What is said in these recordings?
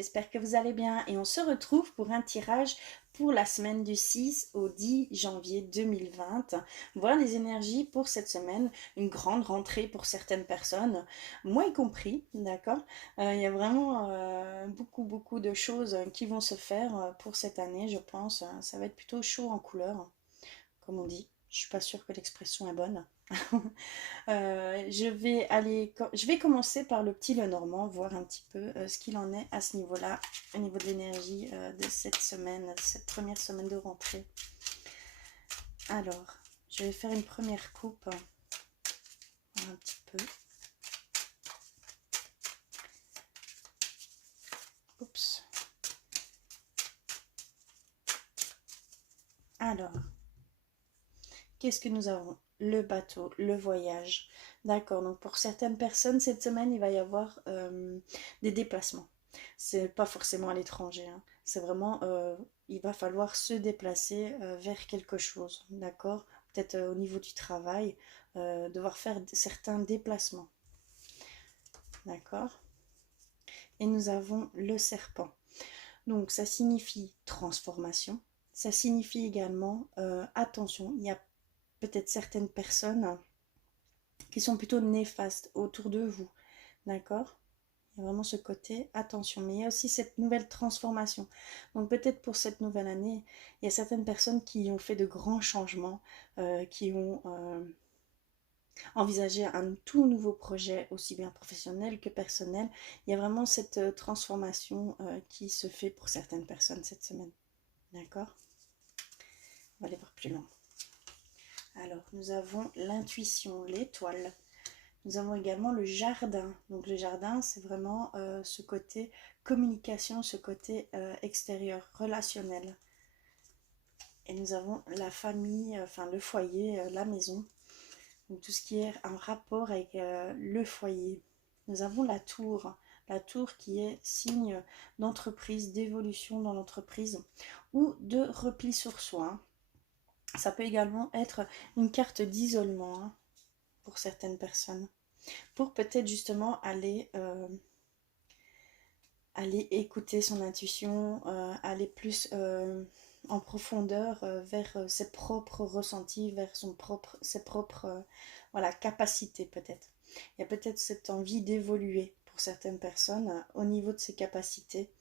j'espère que vous allez bien et on se retrouve pour un tirage pour la semaine du 6 au 10 janvier 2020. Voir les énergies pour cette semaine, une grande rentrée pour certaines personnes, moi y compris, d'accord. Il y a vraiment beaucoup de choses qui vont se faire pour cette année, je pense. Ça va être plutôt chaud en couleur, comme on dit. Je suis pas sûre que l'expression est bonne. Je vais commencer par le petit Lenormand, voir un petit peu ce qu'il en est à ce niveau-là, au niveau de l'énergie de cette semaine, cette première semaine de rentrée. Alors, je vais faire une première coupe, voir un petit peu. Oups. Alors, qu'est-ce que nous avons? Le bateau, le voyage. D'accord, donc pour certaines personnes, cette semaine, il va y avoir des déplacements. C'est pas forcément à l'étranger, hein. C'est vraiment, il va falloir se déplacer vers quelque chose, d'accord? Peut-être au niveau du travail, devoir faire certains déplacements, d'accord? Et nous avons le serpent. Donc ça signifie transformation. Ça signifie également, attention, il y a peut-être certaines personnes qui sont plutôt néfastes autour de vous, d'accord? Il y a vraiment ce côté attention, mais il y a aussi cette nouvelle transformation. Donc peut-être pour cette nouvelle année, il y a certaines personnes qui ont fait de grands changements, qui ont envisagé un tout nouveau projet, aussi bien professionnel que personnel. Il y a vraiment cette transformation qui se fait pour certaines personnes cette semaine, d'accord? On va aller voir plus loin. Alors, nous avons l'intuition, l'étoile. Nous avons également le jardin. Donc le jardin, c'est vraiment ce côté communication, ce côté extérieur, relationnel. Et nous avons la famille, enfin le foyer, la maison. Donc tout ce qui est en rapport avec le foyer. Nous avons la tour qui est signe d'entreprise, d'évolution dans l'entreprise ou de repli sur soi. Ça peut également être une carte d'isolement, hein, pour certaines personnes. Pour peut-être justement aller écouter son intuition, aller plus en profondeur vers ses propres ressentis, vers ses propres voilà, capacités peut-être. Il y a peut-être cette envie d'évoluer pour certaines personnes au niveau de ses capacités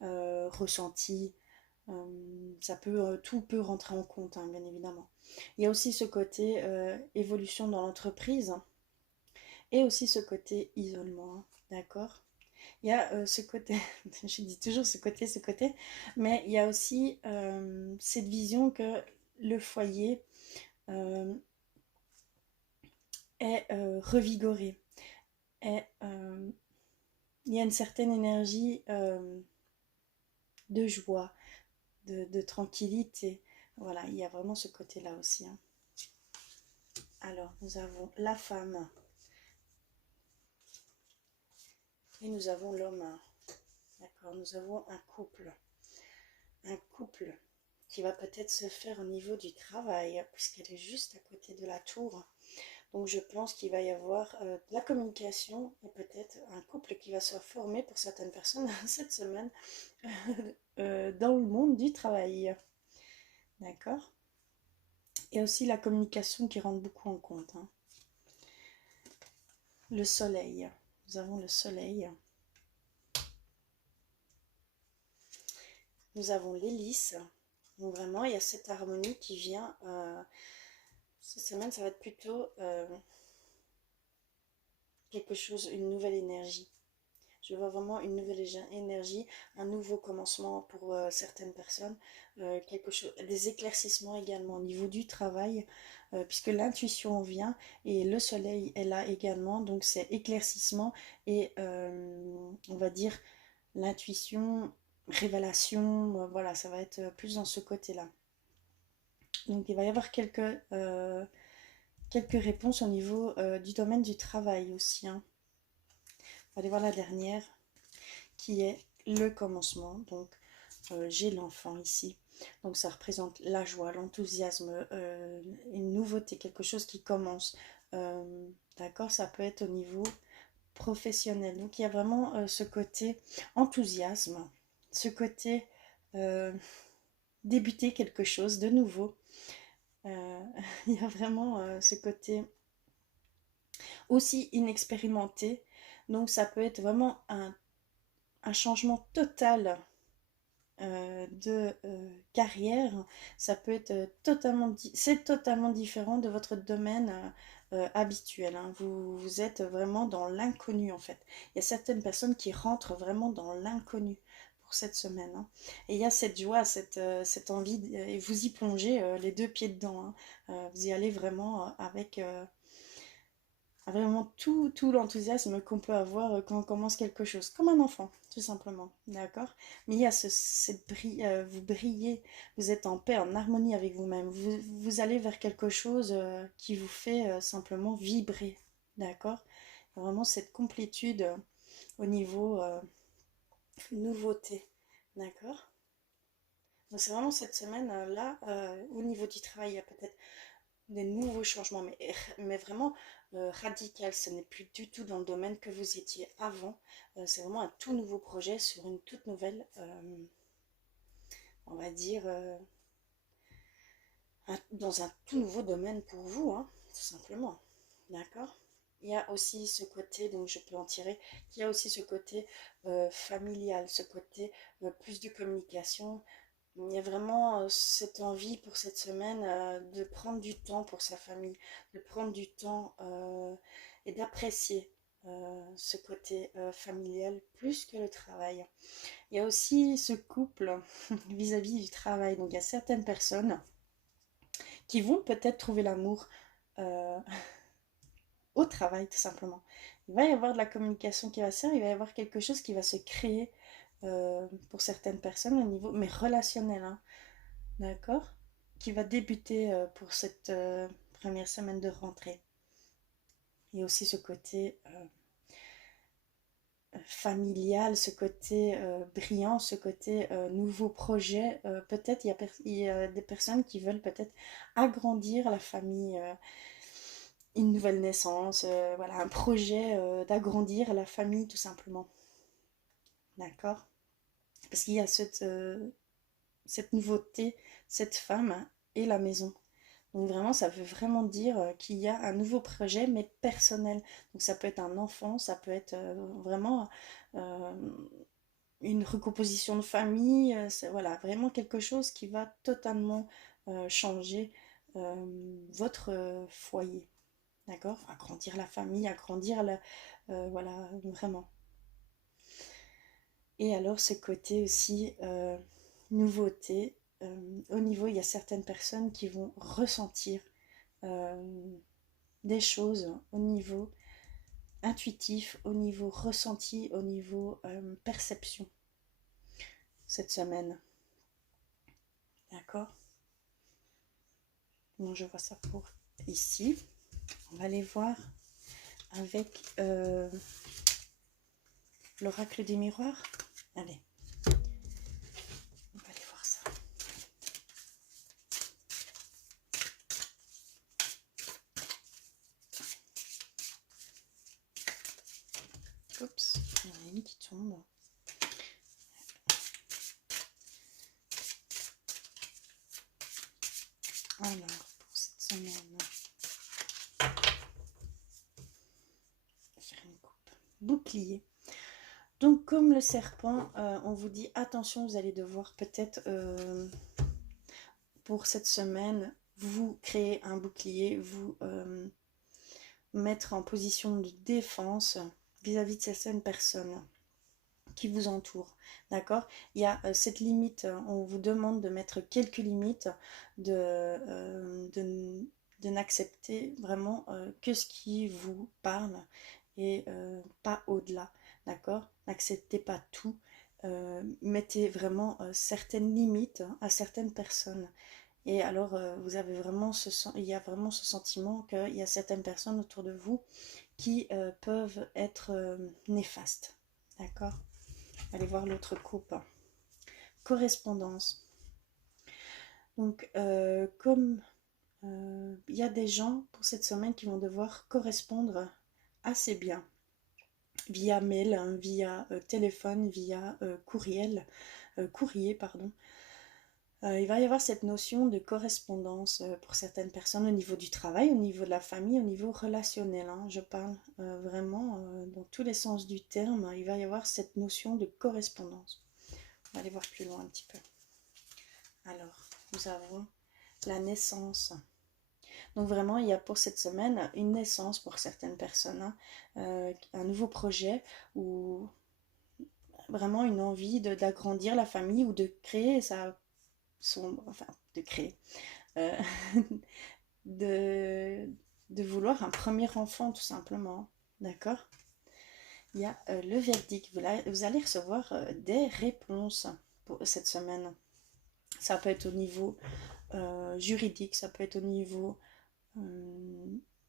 ressenties. Tout peut rentrer en compte, hein, bien évidemment. Il y a aussi ce côté évolution dans l'entreprise et aussi ce côté isolement, hein, d'accord? Il y a ce côté, je dis toujours ce côté, mais il y a aussi cette vision que le foyer euh, est revigoré. Il y a une certaine énergie de joie, de tranquillité. Voilà, il y a vraiment ce côté-là aussi, hein. Alors, nous avons la femme et nous avons l'homme. D'accord, nous avons un couple. Un couple qui va peut-être se faire au niveau du travail, puisqu'elle est juste à côté de la tour. Donc je pense qu'il va y avoir de la communication et peut-être un couple qui va se former pour certaines personnes cette semaine dans le monde du travail. D'accord? Et aussi la communication qui rentre beaucoup en compte, hein. Le soleil. Nous avons le soleil. Nous avons l'hélice. Donc vraiment, il y a cette harmonie qui vient. Cette semaine, ça va être plutôt quelque chose, une nouvelle énergie. Je vois vraiment une nouvelle énergie, un nouveau commencement pour certaines personnes, quelque chose, des éclaircissements également au niveau du travail, puisque l'intuition vient et le soleil est là également, donc c'est éclaircissement et on va dire l'intuition, révélation, voilà, ça va être plus dans ce côté-là. Donc il va y avoir quelques réponses au niveau du domaine du travail aussi, hein. On va aller voir la dernière, qui est le commencement. Donc, j'ai l'enfant ici. Donc, ça représente la joie, l'enthousiasme, une nouveauté, quelque chose qui commence. D'accord, ça peut être au niveau professionnel. Donc il y a vraiment ce côté enthousiasme, ce côté débuter quelque chose de nouveau. Il y a vraiment ce côté aussi inexpérimenté. Donc ça peut être vraiment un changement total de carrière. Ça peut être c'est totalement différent de votre domaine habituel, hein. Vous êtes vraiment dans l'inconnu en fait. Il y a certaines personnes qui rentrent vraiment dans l'inconnu pour cette semaine, hein. Et il y a cette joie, cette envie, et vous y plongez les deux pieds dedans, hein. Vous y allez vraiment vraiment tout l'enthousiasme qu'on peut avoir quand on commence quelque chose, comme un enfant, tout simplement, d'accord? Mais il y a vous brillez, vous êtes en paix, en harmonie avec vous-même, vous allez vers quelque chose qui vous fait simplement vibrer, d'accord? Vraiment cette complétude au niveau nouveauté, d'accord? Donc c'est vraiment cette semaine-là, au niveau du travail, il y a peut-être des nouveaux changements, mais vraiment radical. Ce n'est plus du tout dans le domaine que vous étiez avant. C'est vraiment un tout nouveau projet sur une toute nouvelle, on va dire, dans un tout nouveau domaine pour vous, hein, tout simplement. D'accord? Il y a aussi ce côté, donc je peux en tirer, il y a aussi ce côté familial, ce côté plus de communication. Il y a vraiment cette envie pour cette semaine de prendre du temps pour sa famille, de prendre du temps et d'apprécier ce côté familial plus que le travail. Il y a aussi ce couple vis-à-vis du travail. Donc il y a certaines personnes qui vont peut-être trouver l'amour euh, au travail tout simplement. Il va y avoir de la communication qui va se faire, il va y avoir quelque chose qui va se créer pour certaines personnes au niveau, mais relationnel, hein. D'accord? Qui va débuter pour cette première semaine de rentrée. Il y a aussi ce côté familial, ce côté brillant, ce côté nouveau projet. Peut-être il y a des personnes qui veulent peut-être agrandir la famille, une nouvelle naissance, voilà, un projet d'agrandir la famille tout simplement. D'accord? Parce qu'il y a cette nouveauté, cette femme et la maison. Donc vraiment, ça veut vraiment dire qu'il y a un nouveau projet, mais personnel. Donc ça peut être un enfant, ça peut être vraiment euh, une recomposition de famille. Voilà, vraiment quelque chose qui va totalement changer votre foyer. D'accord? Agrandir la famille, agrandir la... voilà, vraiment. Et alors ce côté aussi nouveauté. Au niveau, il y a certaines personnes qui vont ressentir des choses au niveau intuitif, au niveau ressenti, au niveau perception cette semaine. D'accord? Donc je vois ça pour ici. On va aller voir avec l'oracle des miroirs. Allez, on va aller voir ça. Oups, il y en a une qui tombe. Alors, pour cette semaine, je vais faire une coupe. Bouclier. Donc, comme le serpent, on vous dit attention, vous allez devoir peut-être pour cette semaine vous créer un bouclier, vous mettre en position de défense vis-à-vis de certaines personnes qui vous entourent. D'accord? Il y a cette limite, on vous demande de mettre quelques limites, de n'accepter vraiment que ce qui vous parle et pas au-delà. D'accord? N'acceptez pas tout. Mettez vraiment certaines limites à certaines personnes. Et alors, vous avez vraiment il y a vraiment ce sentiment qu'il y a certaines personnes autour de vous qui peuvent être néfastes. D'accord? Allez voir l'autre coupe. Correspondance. Donc, comme il y a des gens pour cette semaine qui vont devoir correspondre assez bien. via mail, hein, via téléphone, via courrier, pardon. Il va y avoir cette notion de correspondance pour certaines personnes au niveau du travail, au niveau de la famille, au niveau relationnel. Hein, je parle vraiment dans tous les sens du terme. Il va y avoir cette notion de correspondance. On va aller voir plus loin un petit peu. Alors, nous avons la naissance. Donc vraiment, il y a pour cette semaine une naissance pour certaines personnes, hein, un nouveau projet ou vraiment une envie d'agrandir la famille ou de créer enfin de créer, euh, de, de vouloir un premier enfant tout simplement, d'accord? Il y a le verdict, vous allez recevoir des réponses pour cette semaine. Ça peut être au niveau juridique, ça peut être au niveau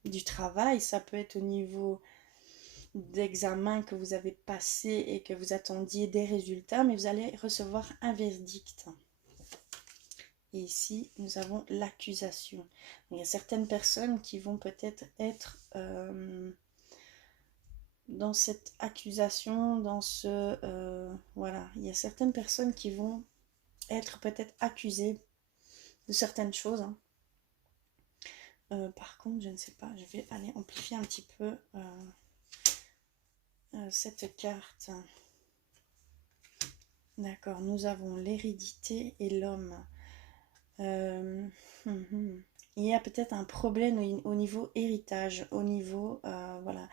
du travail, ça peut être au niveau d'examen que vous avez passé et que vous attendiez des résultats, mais vous allez recevoir un verdict. Et ici, nous avons l'accusation. Il y a certaines personnes qui vont peut-être être dans cette accusation, dans ce... voilà, il y a certaines personnes qui vont être peut-être accusées de certaines choses. Hein. Par contre, je ne sais pas, je vais aller amplifier un petit peu cette carte. D'accord, nous avons l'hérédité et l'homme. Il y a peut-être un problème au niveau héritage, au niveau, voilà,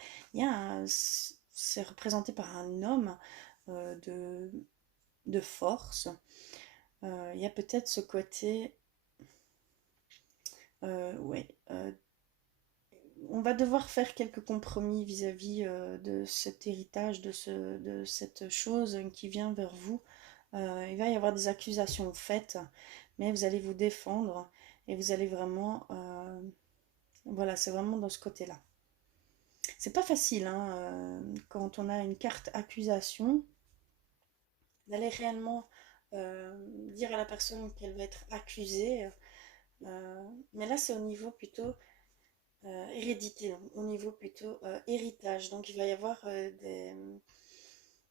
c'est représenté par un homme de force. Il y a peut-être ce côté, ouais, on va devoir faire quelques compromis vis-à-vis de cet héritage, de cette chose qui vient vers vous. Il va y avoir des accusations faites, mais vous allez vous défendre et vous allez vraiment... voilà, c'est vraiment dans ce côté-là. C'est pas facile, hein, quand on a une carte accusation, d'aller réellement dire à la personne qu'elle va être accusée. Mais là, c'est au niveau plutôt hérédité, au niveau plutôt héritage. Donc, il va y avoir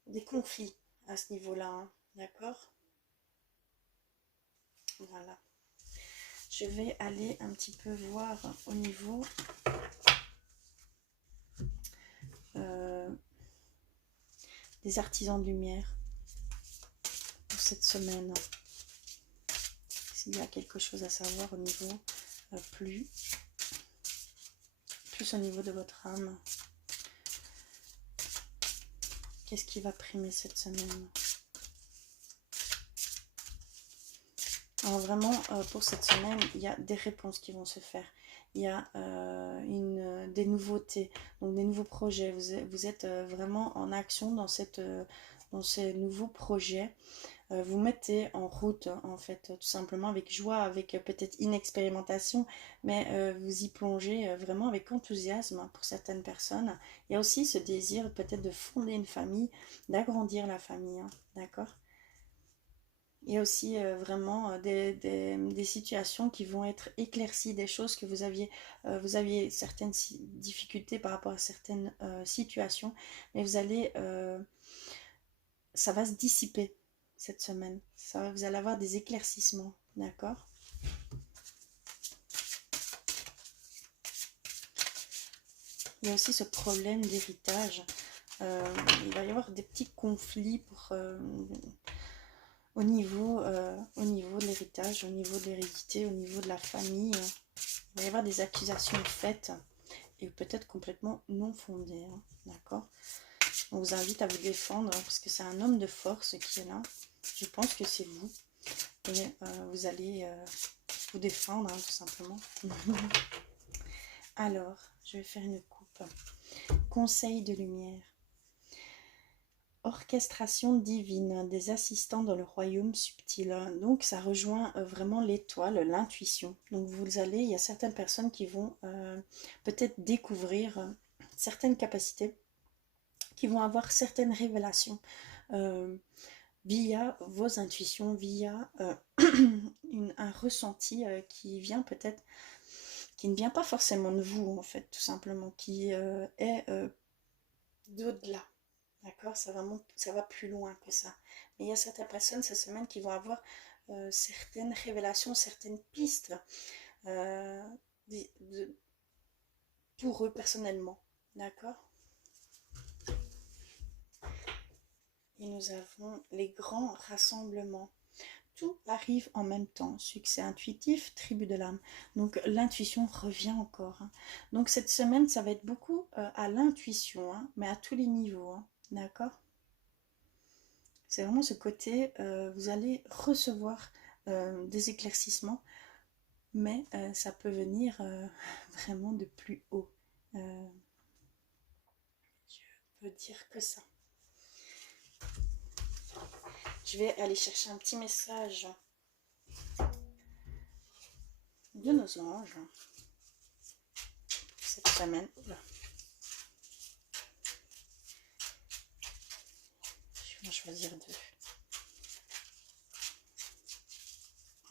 des conflits à ce niveau-là. Hein, d'accord? Voilà. Je vais aller un petit peu voir au niveau des artisans de lumière pour cette semaine. S'il y a quelque chose à savoir au niveau plus au niveau de votre âme. Qu'est-ce qui va primer cette semaine? Alors vraiment, pour cette semaine, il y a des réponses qui vont se faire. Il y a des nouveautés, donc des nouveaux projets. Vous êtes vraiment en action dans ces nouveaux projets. Vous mettez en route, en fait, tout simplement avec joie, avec peut-être inexpérimentation, mais vous y plongez vraiment avec enthousiasme pour certaines personnes. Il y a aussi ce désir peut-être de fonder une famille, d'agrandir la famille, hein, d'accord? Il y a aussi vraiment des situations qui vont être éclaircies, des choses que vous aviez certaines difficultés par rapport à certaines situations, mais ça va se dissiper cette semaine. Vous allez avoir des éclaircissements, d'accord? Il y a aussi ce problème d'héritage. Il va y avoir des petits conflits au niveau de l'héritage, au niveau de l'hérédité, au niveau de la famille. Il va y avoir des accusations faites et peut-être complètement non fondées, hein, d'accord? On vous invite à vous défendre parce que c'est un homme de force qui est là. Je pense que c'est vous. Et vous allez vous défendre, hein, tout simplement. Alors, je vais faire une coupe. Conseil de lumière. Orchestration divine des assistants dans le royaume subtil. Donc, ça rejoint vraiment l'étoile, l'intuition. Donc, il y a certaines personnes qui vont peut-être découvrir certaines capacités, qui vont avoir certaines révélations via vos intuitions, via un ressenti qui vient peut-être, qui ne vient pas forcément de vous en fait, tout simplement, qui est d'au-delà. D'accord? Ça va plus loin que ça. Mais il y a certaines personnes cette semaine qui vont avoir certaines révélations, certaines pistes euh, pour eux personnellement. D'accord? Et nous avons les grands rassemblements. Tout arrive en même temps. Succès intuitif, tribu de l'âme. Donc l'intuition revient encore. Hein. Donc cette semaine, ça va être beaucoup à l'intuition, hein, mais à tous les niveaux. Hein. D'accord? C'est vraiment ce côté, vous allez recevoir des éclaircissements, mais ça peut venir vraiment de plus haut. Je peux dire que ça. Je vais aller chercher un petit message de nos anges cette semaine. Oula. Je vais en choisir deux.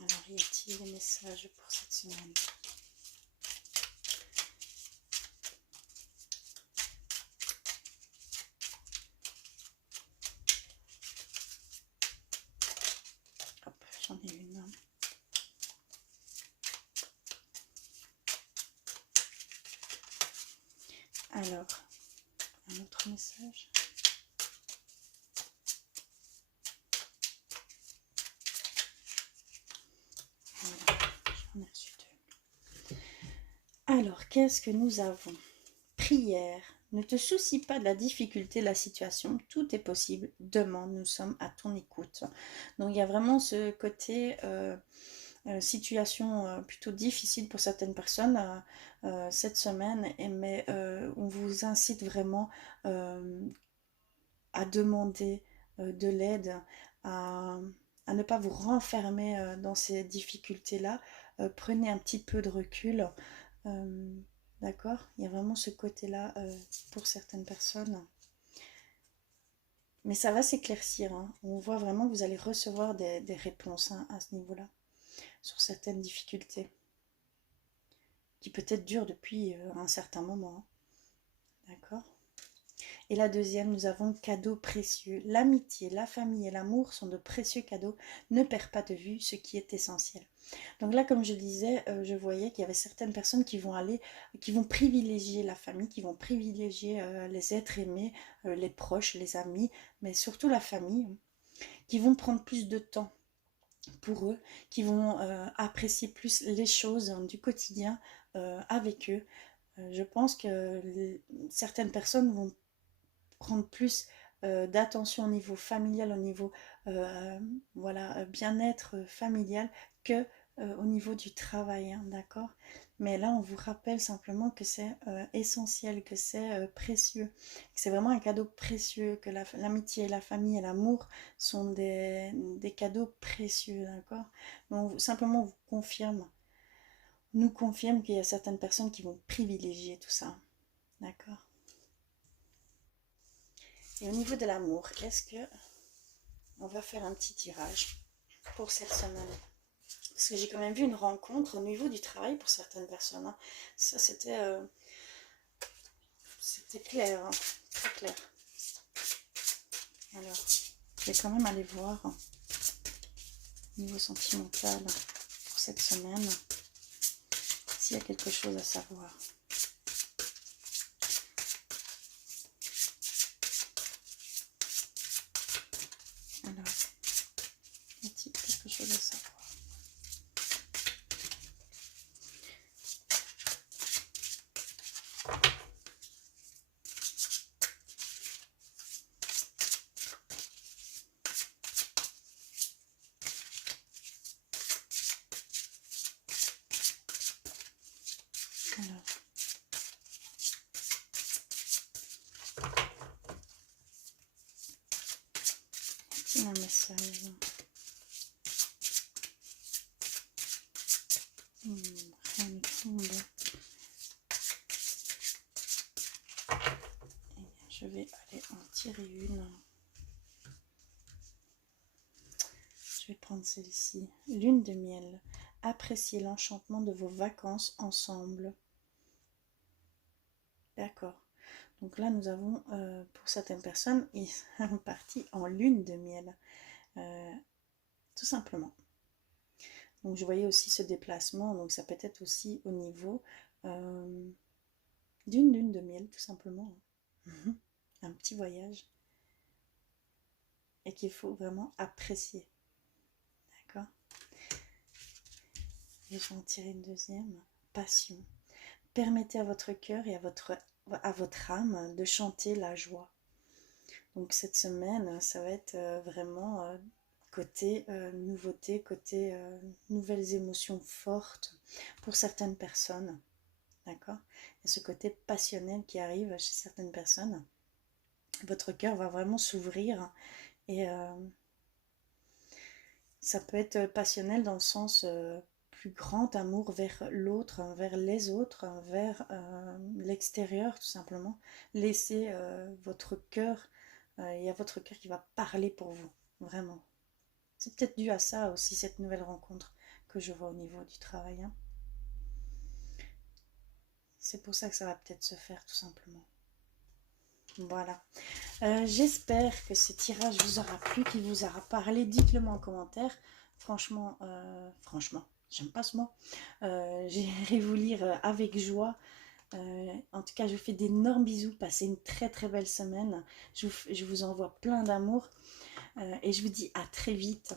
Alors, y a-t-il des messages pour cette semaine? Hop, j'en ai une. Alors, un autre message. Voilà, j'en ai reçu deux. Alors, qu'est-ce que nous avons? Prière. Ne te soucie pas de la difficulté de la situation, tout est possible. Demande, nous sommes à ton écoute. Donc il y a vraiment ce côté situation plutôt difficile pour certaines personnes cette semaine, mais on vous incite vraiment à demander de l'aide, à ne pas vous renfermer dans ces difficultés-là. Prenez un petit peu de recul. D'accord? Il y a vraiment ce côté-là pour certaines personnes. Mais ça va s'éclaircir. Hein. On voit vraiment que vous allez recevoir des réponses hein, à ce niveau-là, sur certaines difficultés, qui peut-être durent depuis un certain moment. Hein. D'accord? Et la deuxième, nous avons cadeaux précieux. L'amitié, la famille et l'amour sont de précieux cadeaux. Ne perds pas de vue ce qui est essentiel. Donc là, comme je disais, je voyais qu'il y avait certaines personnes qui vont privilégier la famille, qui vont privilégier les êtres aimés, les proches, les amis, mais surtout la famille, qui vont prendre plus de temps pour eux, qui vont apprécier plus les choses du quotidien avec eux. Je pense que certaines personnes vont prendre plus d'attention au niveau familial, au niveau voilà, bien-être familial que au niveau du travail, hein, d'accord? Mais là, on vous rappelle simplement que c'est essentiel, que c'est précieux, que c'est vraiment un cadeau précieux, que l'amitié, la famille et l'amour sont des cadeaux précieux, d'accord? Donc, simplement, on nous confirme qu'il y a certaines personnes qui vont privilégier tout ça, d'accord? Et au niveau de l'amour, est-ce que on va faire un petit tirage pour cette semaine? Parce que j'ai quand même vu une rencontre au niveau du travail pour certaines personnes. Hein. Ça, c'était clair, hein, très clair. Alors, je vais quand même aller voir au niveau sentimental pour cette semaine s'il y a quelque chose à savoir. Alors, y a-t-il quelque chose à savoir? Alors, y a un message? Rien ne tombe. Eh bien, je vais aller en tirer une. Je vais prendre celle-ci. Lune de miel. Appréciez l'enchantement de vos vacances ensemble. D'accord. Donc là, nous avons, pour certaines personnes, ils sont partis en lune de miel, tout simplement. Donc je voyais aussi ce déplacement, donc ça peut être aussi au niveau d'une lune de miel, tout simplement. Un petit voyage. Et qu'il faut vraiment apprécier. D'accord? Et je vais en tirer une deuxième. Passion. Permettez à votre cœur et à votre âme de chanter la joie. Donc cette semaine, ça va être vraiment côté nouveauté, côté nouvelles émotions fortes pour certaines personnes. D'accord? Et ce côté passionnel qui arrive chez certaines personnes. Votre cœur va vraiment s'ouvrir et ça peut être passionnel dans le sens plus grand amour vers l'autre, vers les autres, vers l'extérieur tout simplement. Laissez votre cœur, il y a votre cœur qui va parler pour vous, vraiment. C'est peut-être dû à ça aussi, cette nouvelle rencontre que je vois au niveau du travail. Hein. C'est pour ça que ça va peut-être se faire tout simplement. Voilà. J'espère que ce tirage vous aura plu, qu'il vous aura parlé. Dites-le moi en commentaire. Franchement, j'aime pas ce mot. J'irai vous lire avec joie. En tout cas, je vous fais d'énormes bisous. Passez une très très belle semaine. Je vous envoie plein d'amour. Et je vous dis à très vite.